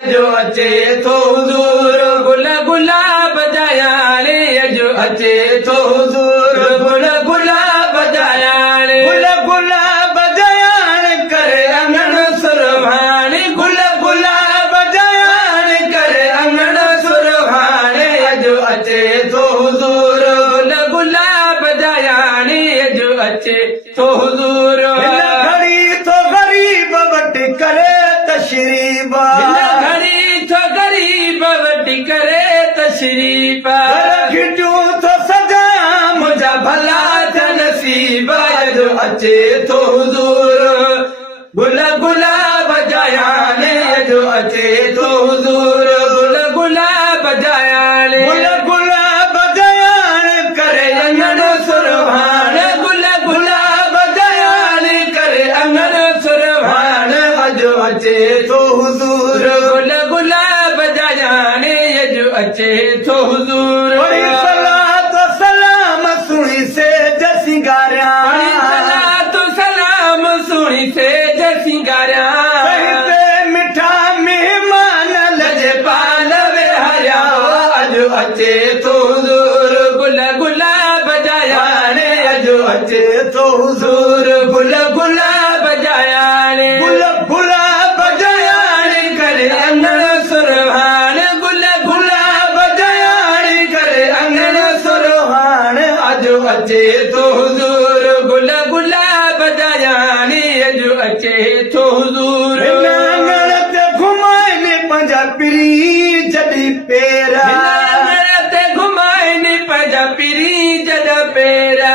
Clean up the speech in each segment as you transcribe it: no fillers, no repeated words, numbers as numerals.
जो अचे थो हुज़ूर गुल गुलाब जायाणे जो अचे थो हुज़ूर गुल गुलाब जायाणे गुल गुलाब जायाणे करे अंगण सुरहाणे गुल गुलाब जायाणे करे अंगण सुरहाणे जो अचे थो हुज़ूर गुल गुलाब जायाणे जो अचे थो हुज़ूर घड़ी तो गरीब वटि करे तशरीफ़ घड़ी थो गरीब वटि करे तशरीफ़ खिटियूं थो सजा मुंहिंजा भला थिया नसीब जो अचे थो हुज़ूर गुल गुलाब जायाणे जो अचे थो हुज़ूर गुल गुलाब जायाणे गुल गुलाब जायाणे करे अंगण सुरहाण गुल गुलाब जायाणे करे अंगण सुरहाण जो अचे थो हुज़ूर गुल गुलाब जायाणे जो अचे थो हुज़ूर बड़ी सलात सलाम सुणी से जसिंगारिया सलातो सलाम सुणी से जसिंगारिया पे मिठा मेहमान लजे पाल विहारिया अॼु अचे थो हुज़ूर गुल गुलाब जायाणे अॼु अचे थो हुज़ूर गुल गुलाब जायाणे गुल गुलाब जायाणे करे अंगण सुरहाण गुल गुलाब जायाणे करे अंगण सुरहाण अॼु अचे थो हुज़ूर गुल गुलाब जायाणे अॼु अचे थो हुज़ूर नांगण ते घुमाइनि पंहिंजा पिरी जॾहिं पेरा ते घुमाइनि पंहिंजा पिरी जॾ पेरा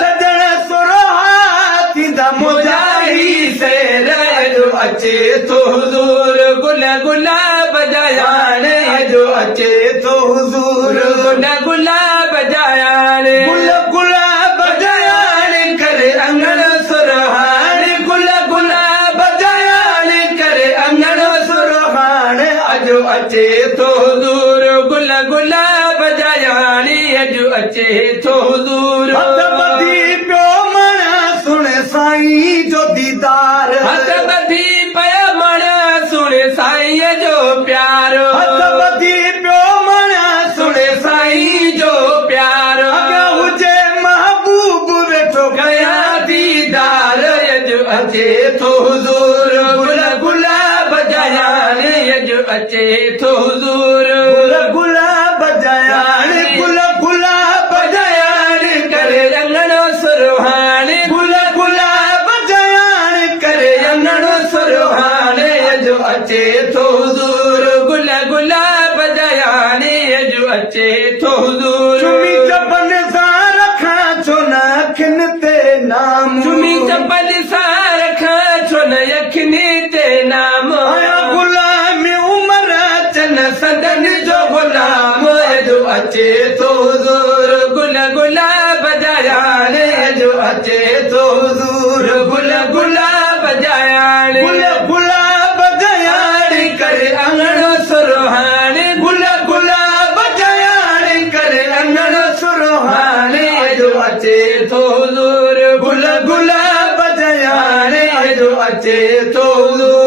सजण सुरहा थींदा मुजाही सेर जो अचे थो हुज़ूर गुल गुलाब जायाणे जो अचे थो हुज़ूर गुल गुलाब जायाणे गुल गुलाब जायाणे करे अंगण सुरहाणे गुल गुलाब जायाणे करे अंगण सुरहाणे अॼु अचे थो हुज़ूर गुल गुलाब जायाणे अॼु अचे थो हुज़ूर हथ ॿधी पियो मणा सुणे साईं जो दीदार हथ ॿधी पिया मणा सुणे साईं जो प्यार हथ ॿधी पियो मणा सुणे साईं जो प्यार अॻियां हुजे महबूब वेठो गया दीदार अॼु अचे थो हुज़ूर गुल गुलाब जायाणे अॼु अचे थो हुज़ूर गुल गुलाब जायाणे गुल गुलाब जायाणे करे अंगण सुरहाणे गुल गुलाब जायाणे करे अंगण सुरहाणे अॼु अचे थो हुज़ूर गुल गुलाब जायाणे अॼु अचे थो हुज़ूर चुमी चपन सां रखां छो न अखियुनि ते नाम चुमी चपल सां रखां छो न अखियुनि ते नाम आया गुलाम उमर चन सदन जो गुलाम अॼु अचे थो हुज़ूर गुल गुलाब जायाणे अॼु अचे थो हुज़ूर गुल गुलाब जायाणे गुल गुलाब जायाणे करे अंगण सुरहाणे गुल गुलाब जायाणे करे अंगण सुरहाणे अॼु अचे थो हुज़ूर गुल गुलाब जायाणे अॼु अचे थो हुज़ूर